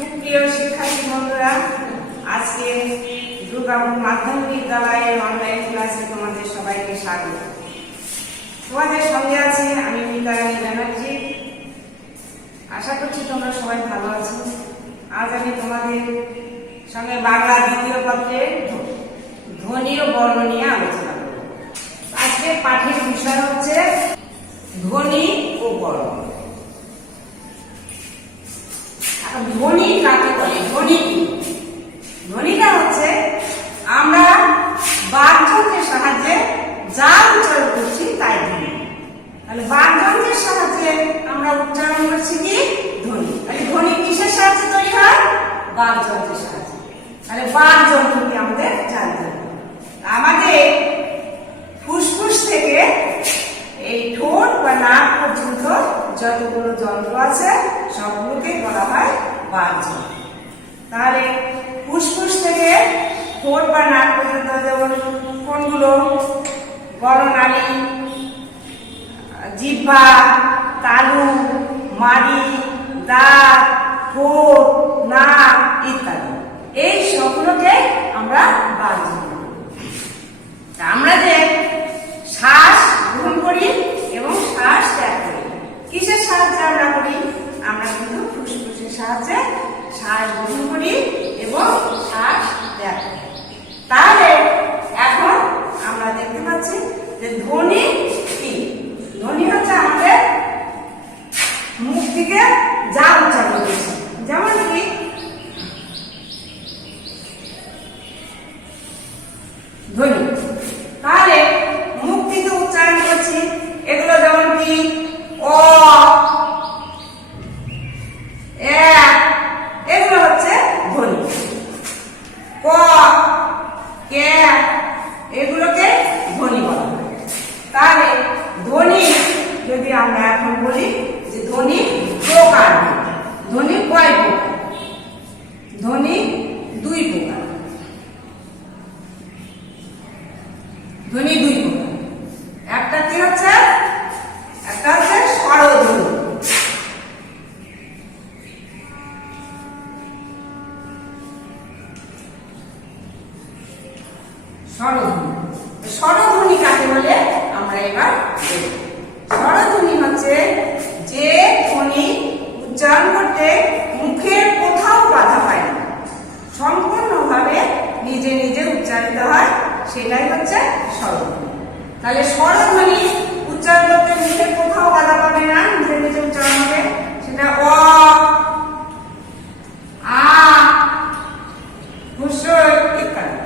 সুপ্রিয় শিক্ষার্থী বন্ধুরা, আজকে দুর্গাপুর মাধ্যমিক বিদ্যালয়ের অনলাইন ক্লাসে তোমাদের সবাইকে স্বাগত। তোমাদের সঙ্গে আছি আমি মিতারানী ব্যানার্জি। আশা করছি তোমরা সবাই ভালো আছো। আজ আমি তোমাদের সঙ্গে বাংলা দ্বিতীয় পত্রের ধ্বনি ও বর্ণ নিয়ে আলোচনা করব। আজকের পাঠের বিষয় হচ্ছে ধ্বনি ও বর্ণ। ধ্বনি কাকে বলে? ধ্বনি কি? ধ্বনিটা হচ্ছে আমরা বাকযন্ত্রের সাহায্যে যা উচ্চারণ করছি তাই ধ্বনি। তাহলে বাকযন্ত্রের সাহায্যে আমরা উচ্চারণ করছি কি? ধ্বনি। তাহলে ধ্বনি কিসের সাহায্যে তৈরি হয়? বাকযন্ত্রের সাহায্যে। তাহলে বাকযন্ত্রটি আমাদের জানতে হবে। আমাদের ফুসফুস থেকে এই ঠোঁট বা নাক পর্যন্ত যতগুলো যন্ত্র আছে সবগুলোকে বলা হয় বাকযন্ত্র। তাহলে ফুসফুস থেকে ঠোঁট বা নাক পর্যন্ত যেমন কোনগুলো? গলনালী, জিহ্বা, তালু, মাড়ি, দাঁত, ঠোঁট, নাক ইত্যাদি। এই সবগুলোকে আমরা বাকযন্ত্র। আমরা যে শ্বাস গ্রহণ করি এবং শ্বাস ত্যাগ করি, কিসের সাহায্যে আমরা করি? আমরা কিন্তু ফুসফুসের সাহায্যে শ্বাস গ্রহণ করি এবং শ্বাস ত্যাগ করি। তাহলে এখন আমরা দেখতে পাচ্ছি যে ধ্বনি কি? ধ্বনি হচ্ছে আমাদের মুখ থেকে যা উচ্চারণ করছে, যেমন কি ধ্বনি। তাহলে মুখ থেকে উচ্চারণ করছি এগুলো যেমন কি অ, এগুলো হচ্ছে ধ্বনি। ক, কে এগুলোকে ধ্বনি বলা হয়। তাহলে ধ্বনি যদি আমরা এখন বলি যে ধ্বনি প্রকার, ধ্বনি কয় প্রকার? ধ্বনি দুই প্রকার। ধ্বনি দুই প্রকার। একটা কি হচ্ছে? একটা হচ্ছে স্বরধ্বনি। স্বরধ্বনি, স্বরধ্বনি কাকে বলে আমরা এবার দেখব। স্বরধ্বনি হচ্ছে যে ধ্বনি উচ্চারণ করতে মুখের কোথাও বাধা পায় না, সম্পূর্ণভাবে নিজে নিজে উচ্চারিত হয়, সেটাই হচ্ছে স্বরধ্বনি। তাহলে স্বরধ্বনি উচ্চারণ করতে মুখের কোথাও বাধা পাবে না, নিজে নিজে উচ্চারণ হবে। সেটা অ, আ, হুস্বই ইত্যাদি।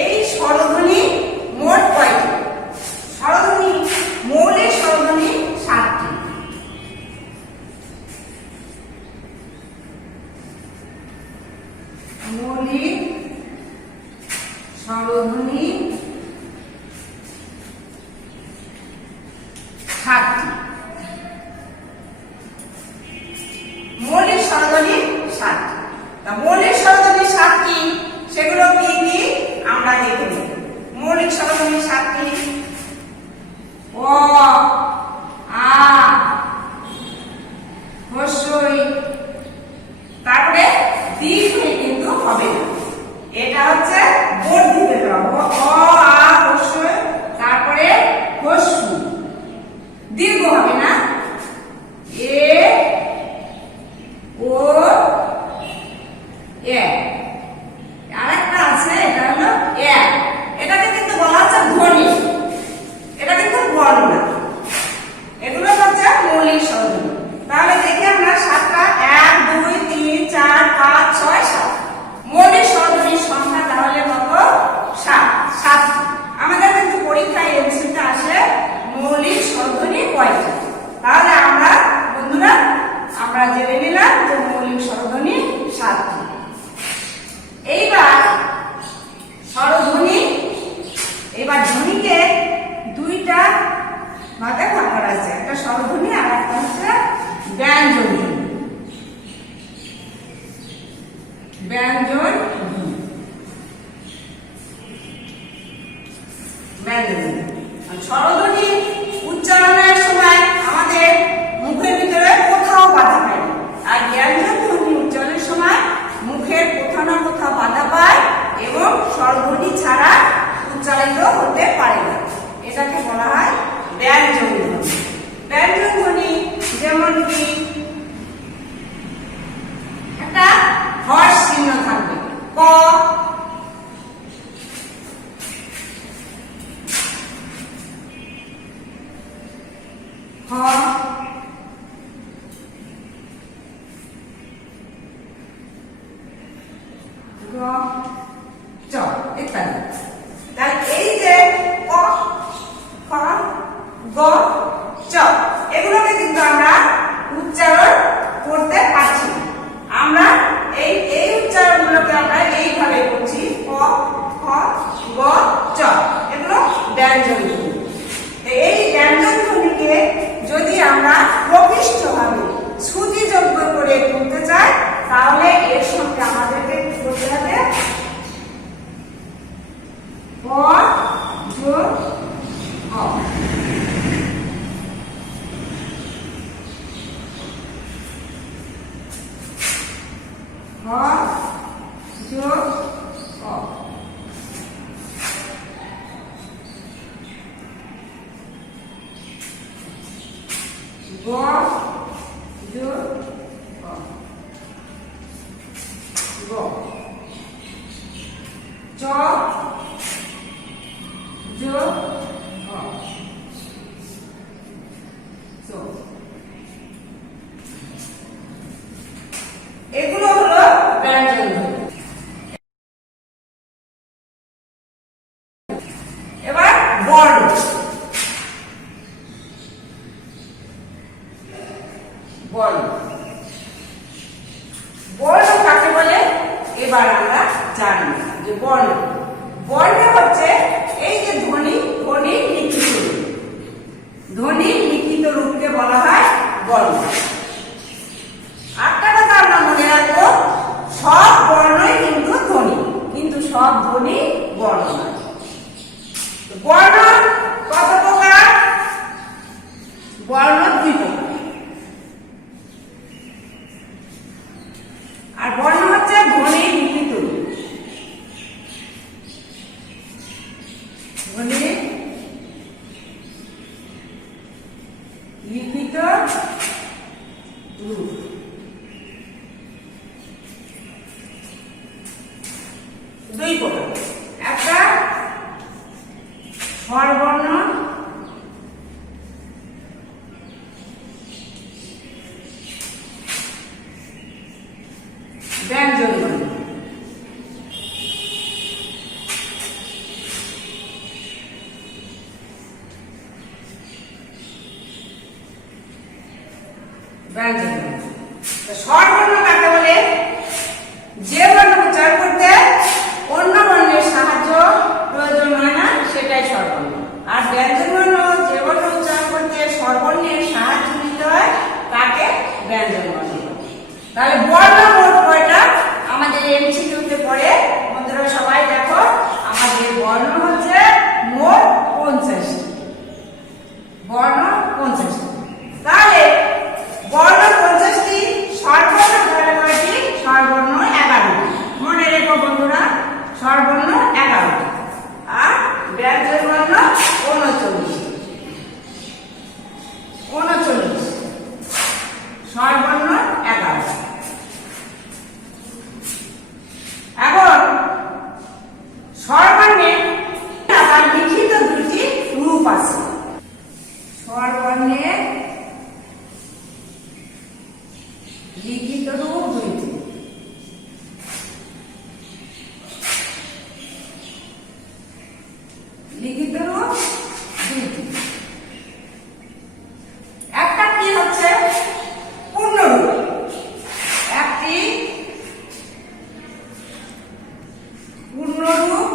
এই স্বরধ্বনি মোট কয়টি? স্বরধ্বনি মৌলিক স্বরধ্বনি 7টি। মৌলিক স্বরধ্বনি 7টি। মৌলিক স্বরধ্বনি 7টি। তা মৌলিক স্বরধ্বনি 7টি, সেগুলো কি কি আমরা দেখে নেব। মৌলিক স্বরধ্বনি 7টি: অ, আ, হ্রস্বই, তারপরে দীর্ঘ কিন্তু হবে না, এটা হচ্ছে বর্ধিত রব। অ, আ, হ্রস্বই, তারপরে হ্রস্ব, দীর্ঘ হবে না। এ, ও, এ। আরেকটা আছে, এটা হলো এ। এটাকে কিন্তু বলা হচ্ছে ধ্বনি, এটা কিন্তু বর্ণ না। এগুলো হচ্ছে মৌলিক স্বরধ্বনি। তাহলে দেখি আমরা 7টা, 1, 2, 3, 4, 5, 6, 7 মৌলিক স্বরধ্বনির সংখ্যা তাহলে কত? 7। আমাদের কিন্তু পরীক্ষায় এমসিকিউতে আসে মৌলিক স্বরধ্বনি কয়টি। তাহলে আমরা বন্ধুরা আমরা জেনে নিলাম যে মৌলিক স্বরধ্বনি 7টি। এইবার স্বরধ্বনি, এবার ধ্বনিকে দুইটা ভাগে ভাগ করা আছে, একটা স্বরধ্বনি আর একটা হচ্ছে ব্যঞ্জন ধ্বনি। ব্যঞ্জন ধ্বনি, ব্যঞ্জন ধ্বনি। স্বরধ্বনি উচ্চারণের সময় আমাদের মুখের ভিতরে কোথাও বাধা পায় না, আর চ ইত্যাদি। তাহলে এই যে ক খ গ চ এগুলোকে কিন্তু আমরা উচ্চারণ করতে পারছি না। আমরা এই এই উচ্চারণগুলোকে আমরা এইভাবে করছি ক খ গ চ, এগুলো ব্যঞ্জন ধ্বনি। এই ব্যঞ্জন ধ্বনিকে যদি আমরা প্রকৃষ্টভাবে শ্রুতিযোগ্য করে তুলতে চাই তাহলে এর সঙ্গে আমাদেরকে কি করতে হবে? ক যোগ অ, খ যোগ অ, গ যোগ অ, গ চ যোগ অ, চ। এগুলো হলো ব্যঞ্জন ধ্বনি। এবার বর্ণ। বর্ণ বর্ণ কাকে বলে এবার আমরা জানি যে বর্ণ বর্ণ হচ্ছে এই যে ধ্বনি ধ্বনির লিখিত রূপ। ধ্বনির লিখিত রূপকে বলা হয় বর্ণ। একটা কথা আমরা মনে রাখবো, সব বর্ণই কিন্তু ধ্বনি, কিন্তু সব ধ্বনি বর্ণ নয়। বর্ণ কত প্রকার? বর্ণ দুই প্রকার। আর বর্ণ হচ্ছে ধ্বনির লিখিত রূপ। ধ্বনির লিখিত রূপ। দুই প্রকার, একটা স্বরবর্ণ, ব্যঞ্জন বর্ণ। ব্যঞ্জন বর্ণ। স্বরবর্ণ কাকে বলে? যে বর্ণ উচ্চারণ করতে অন্য বর্ণের সাহায্য প্রয়োজন হয় না সেটাই স্বরবর্ণ। আর ব্যঞ্জন বর্ণ যে বর্ণ উচ্চারণ করতে স্বরবর্ণের সাহায্য নিতে হয় তাকে ব্যঞ্জন বর্ণ। তাহলে বর্ণ মোট কয়টা আমাদের এমসিকিউতে পড়ে? বন্ধুরা সবাই দেখো, আমাদের বর্ণ হচ্ছে মোট 50। বর্ণ 50। তাহলে বর্ণ 50টি, স্বরবর্ণ কয়টি? স্বরবর্ণ 11টি। মনে রেখো বন্ধুরা, স্বরবর্ণ 11টি আর ব্যঞ্জন বর্ণ 39। স্বরবর্ণ 11। এখন স্বরবর্ণের আবার লিখিত দুটি রূপ আছে। স্বরবর্ণের লিখিত রূপ দুইটি। লিখিত রূপ দুইটি। একটা কি হচ্ছে পূর্ণরূপ, একটি পূর্ণরূপ,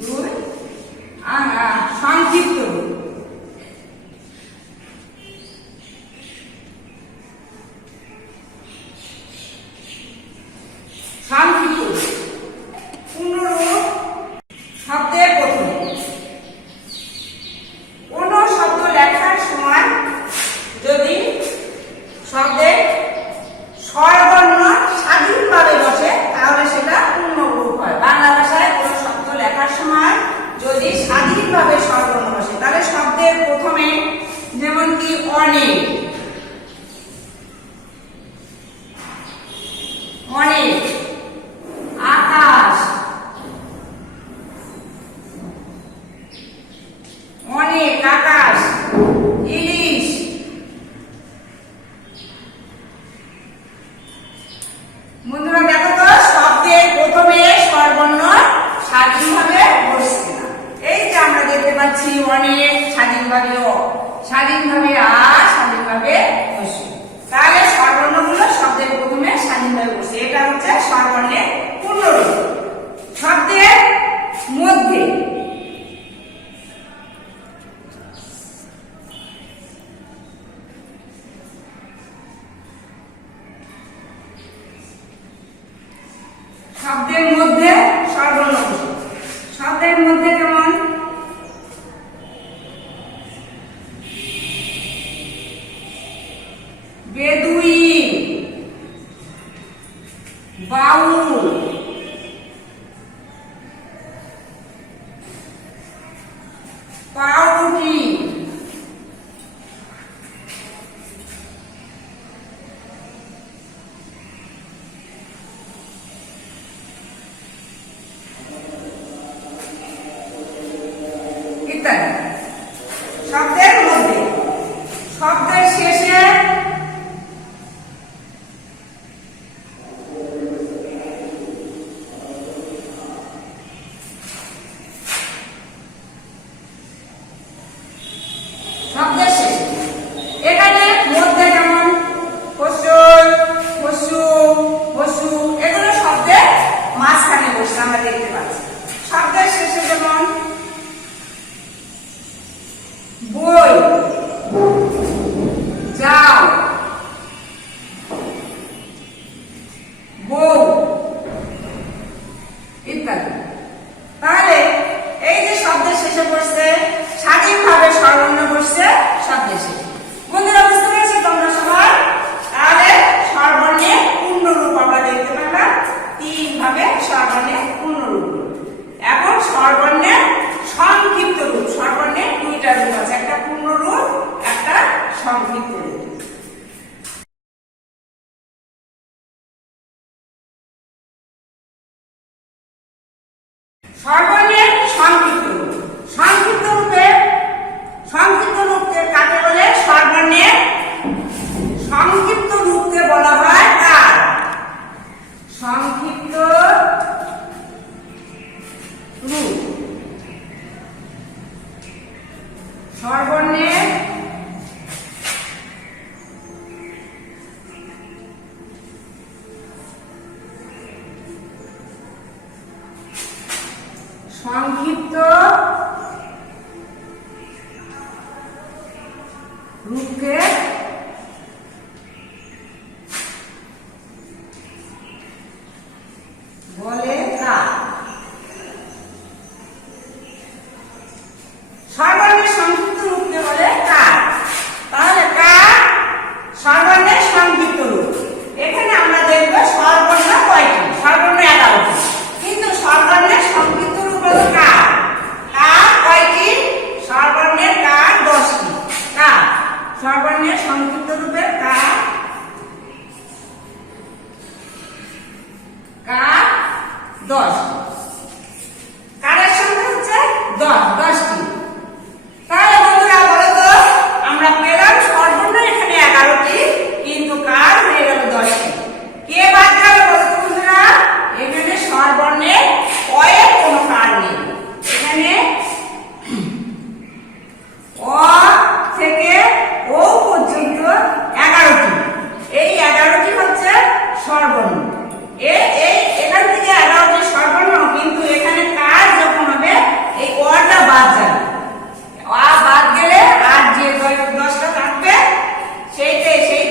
দুই সংক্ষিপ্ত রূপ। সংক্ষিপ্ত রূপ। পূর্ণরূপ শব্দের প্রথমে কোন শব্দ লেখার সময় যদি শব্দের স্বরবর্ণ স্বাধীনভাবে বসে তাহলে সেটা পূর্ণরূপ হয়। বাংলা ভাষায় কোন শব্দ লেখার সময় যদি স্বাধীনভাবে স্বরবর্ণ বসে তাহলে শব্দের প্রথমে, যেমন কি অনেক, অনেক, আকাশ, অনেক আকাশ, ইলিশ, শব্দের মধ্যে যেমন বেদুইন, বাউল, পাউরুটি, ইত্যাদি। শব্দের মধ্যে শব্দের শেষে শব্দের শেষে এখানে মধ্যে যেমন ফসল, পশু, পশু এগুলো শব্দের মাঝখানে বসে আমরা দেখতে পাচ্ছি। শব্দের শেষে যেমন বই, যাও, বউ ইত্যাদি। তাহলে এই যে শব্দের শেষে বসছে স্বাধীনভাবে স্বরবর্ণ বসছে শব্দের শেষে। বন্ধুরা বুঝতে পেরেছো তোমরা সবাই? তাহলে স্বরবর্ণের পূর্ণ রূপ আমরা দেখতে পেলাম, 3 ভাবে স্বরবর্ণের পূর্ণ রূপ। এখন স্বরবর্ণের সংক্ষিপ্ত রূপ। স্বরবর্ণের 2টা রূপ আছে, একটা পূর্ণ রূপ, একটা সংক্ষিপ্ত রূপ। স্বরবর্ণের সংক্ষিপ্ত রূপ। সংক্ষিপ্ত রূপকে কাকে বলে? স্বরবর্ণের সংক্ষিপ্ত রূপকে বলা হয় কার? সংক্ষিপ্ত রূপ। স্বরবর্ণের সংক্ষিপ্ত রূপকে বলে কার? স্বরবর্ণের সংক্ষিপ্ত রূপকে বলে কার? তাহলে কার স্বরবর্ণের সংক্ষিপ্ত রূপ। এখানে আমরা দেখব স্বরবর্ণ কয়টি? স্বরবর্ণ 11টি, কিন্তু স্বরবর্ণের সংক্ষিপ্ত রূপ হলো কার? কার কয়টি? স্বরবর্ণের কার 10টি। কার স্বরবর্ণের সংক্ষিপ্ত রূপের কার 10টি। কারের সংখ্যা হচ্ছে 10টি। তাহলে বন্ধুরা বলো তো, আমরা পেলাম স্বরবর্ণ এখানে 11টি, কিন্তু কার হয়ে গেল 10টি। কে বাদ গেল বলো তো বন্ধুরা? এখানে স্বরবর্ণের অয়ের কোনো কার নেই। এখানে অ থেকে ও পর্যন্ত 11টি। এই 11টি হচ্ছে স্বরবর্ণ। এখান থেকে 11টি স্বরবর্ণ, কিন্তু এখানে কার যখন হবে এই অটা বাদ যাবে। অ বাদ গেলে আর যে 10টা থাকবে সেই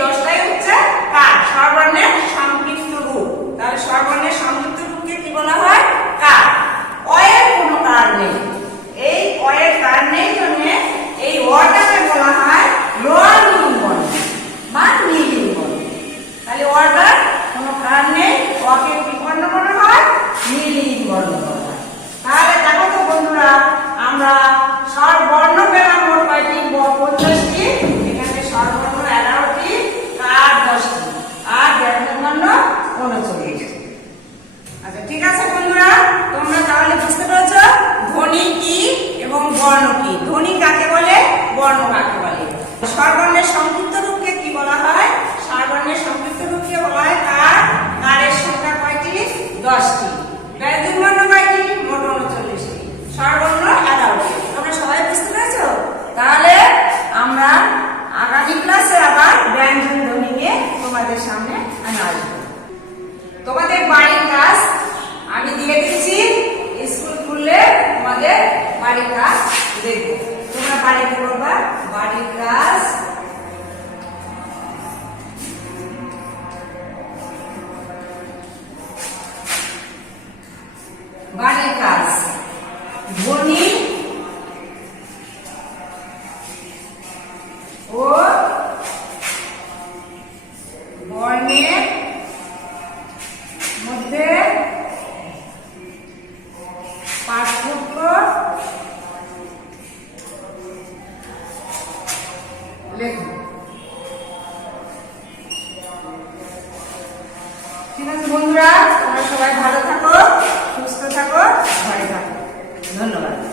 10টাই হচ্ছে কার? স্বরবর্ণের সংক্ষিপ্ত রূপ। তাহলে স্বরবর্ণের সংক্ষিপ্ত রূপকে কি বলা হয়? কার। অয়ের কোনো কার নেই। এই অয়ের কার নেই জন্য এই অটাকে বলা হয় রনিং বর্ণ বা নীলিং বর্ণ। তাহলে অটার কোনো কার নেই, অকে কি বর্ণ বলা হয়? নীলিং বর্ণ বলা হয়। তাহলে দেখো তো বন্ধুরা, আমরা স্বরবর্ণ পেলাম মোট কয়টি? 50টি। এখানে স্বরবর্ণ 11টি, কার 10টি, আর ব্যঞ্জনবর্ণ 39টি। আচ্ছা ঠিক আছে বন্ধুরা, তোমরা তাহলে বুঝতে পেরেছো ধ্বনি কি এবং বর্ণ কি। ধ্বনি কাকে বলে, বর্ণ কাকে বলে। স্বরবর্ণের সংক্ষিপ্ত রূপকে কি বলা হয়? স্বরবর্ণের সংক্ষিপ্ত রূপকে বলা হয় কার। কারের সংখ্যা কয়টি? 10টি। ব্যঞ্জনবর্ণ কয়টি? মোট 39টি। স্বরবর্ণ 11টি। তোমরা সবাই বুঝতে পেরেছো? তাহলে আমরা আগামী ক্লাসে আবার ব্যঞ্জন ধ্বনি নিয়ে তোমাদের সামনে আমি আসবো। তোমাদের বাড়ির কাজ আমি দিয়ে দিচ্ছি, স্কুল খুললে তোমাদের বাড়ির কাজ দেখবো। তোমরা বাড়িতে করবা বাড়ির কাজ। বাড়ির কাজ ধ্বনি ও বর্ণের মধ্যে পার্থক্য লেখো। ঠিক আছে বন্ধুরা, তোমরা সবাই ভালো থাকো, সুস্থ থাকো, ঘরে থাকো। ধন্যবাদ।